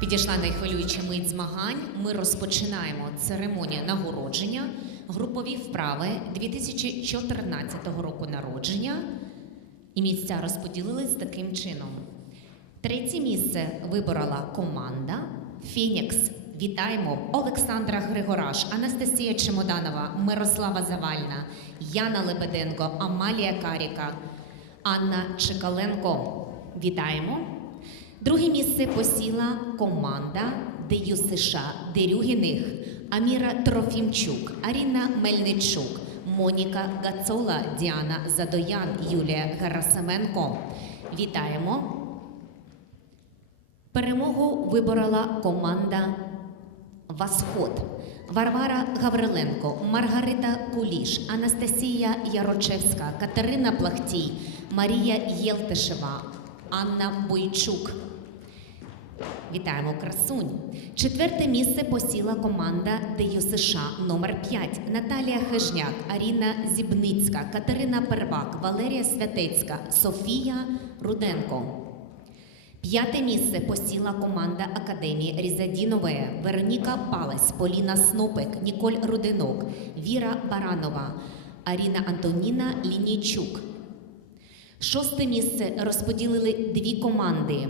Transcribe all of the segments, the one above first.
Підійшла найхвилююча мить змагань. Ми розпочинаємо церемонію нагородження. Групові вправи 2014 року народження. І місця розподілились таким чином. Третє місце виборола команда Фінікс. Вітаємо Олександра Григораш, Анастасія Чемоданова, Мирослава Завальна, Яна Лебеденко, Амалія Каріка, Анна Чекаленко. Вітаємо. Друге місце посіла команда ДЮ США Дерюгіних, Аміра Трофімчук, Аріна Мельничук, Моніка Гацола, Діана Задоян, Юлія Герасименко. Вітаємо. Перемогу виборола команда Восход. Варвара Гавриленко, Маргарита Куліш, Анастасія Ярочевська, Катерина Плахтій, Марія Єлтишева, Анна Бойчук. Вітаємо красунь. Четверте місце посіла команда ДЮ США номер 5 Наталія Хижняк, Аріна Зібницька, Катерина Первак, Валерія Святецька, Софія Руденко. П'яте місце посіла команда Академії Різадінове, Вероніка Палес, Поліна Снопик, Ніколь Рудинок, Віра Баранова, Аріна Антоніна Лінійчук. Шосте місце розподілили дві команди.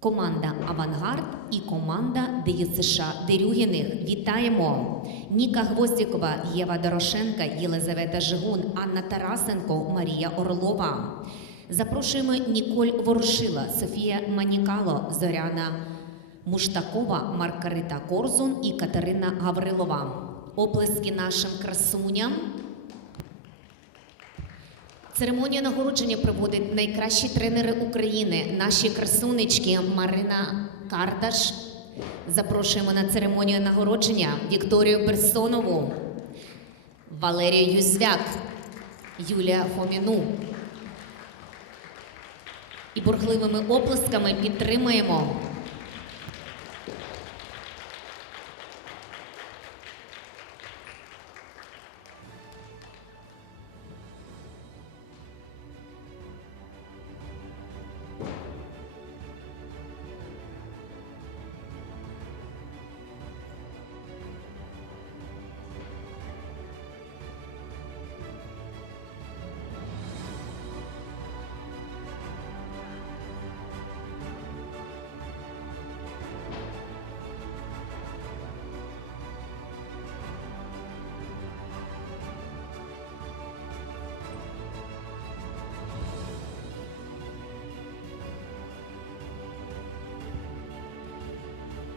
Команда Авангард і команда ДЮСШ Дерюгіних. Вітаємо! Ніка Гвоздікова, Єва Дорошенка, Єлизавета Жигун, Анна Тарасенко, Марія Орлова. Запрошуємо Ніколь Ворушила, Софія Манікало, Зоряна Муштакова, Маргарита Корзун і Катерина Гаврилова. Оплески нашим красуням. Церемонію нагородження проводять найкращі тренери України, наші красунечки Марина Кардаш. Запрошуємо на церемонію нагородження Вікторію Берсонову, Валерію Юзвяк, Юлія Фоміну. І бурхливими оплесками підтримуємо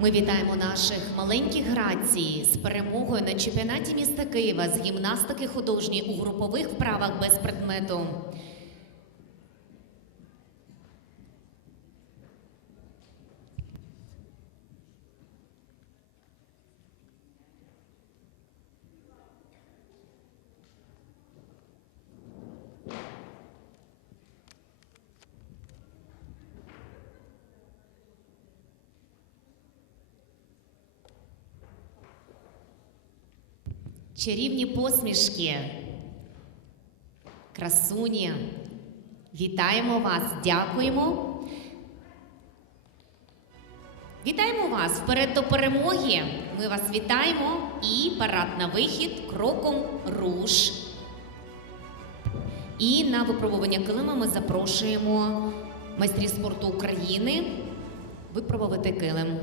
Ми вітаємо наших маленьких грацій з перемогою на чемпіонаті міста Києва з гімнастики художньої у групових вправах без предмету. Чарівні посмішки. Красуні. Вітаємо вас, дякуємо. Вітаємо вас вперед до перемоги. Ми вас вітаємо і парад на вихід кроком руш. І на випробування килима ми запрошуємо майстрів спорту України випробувати килим.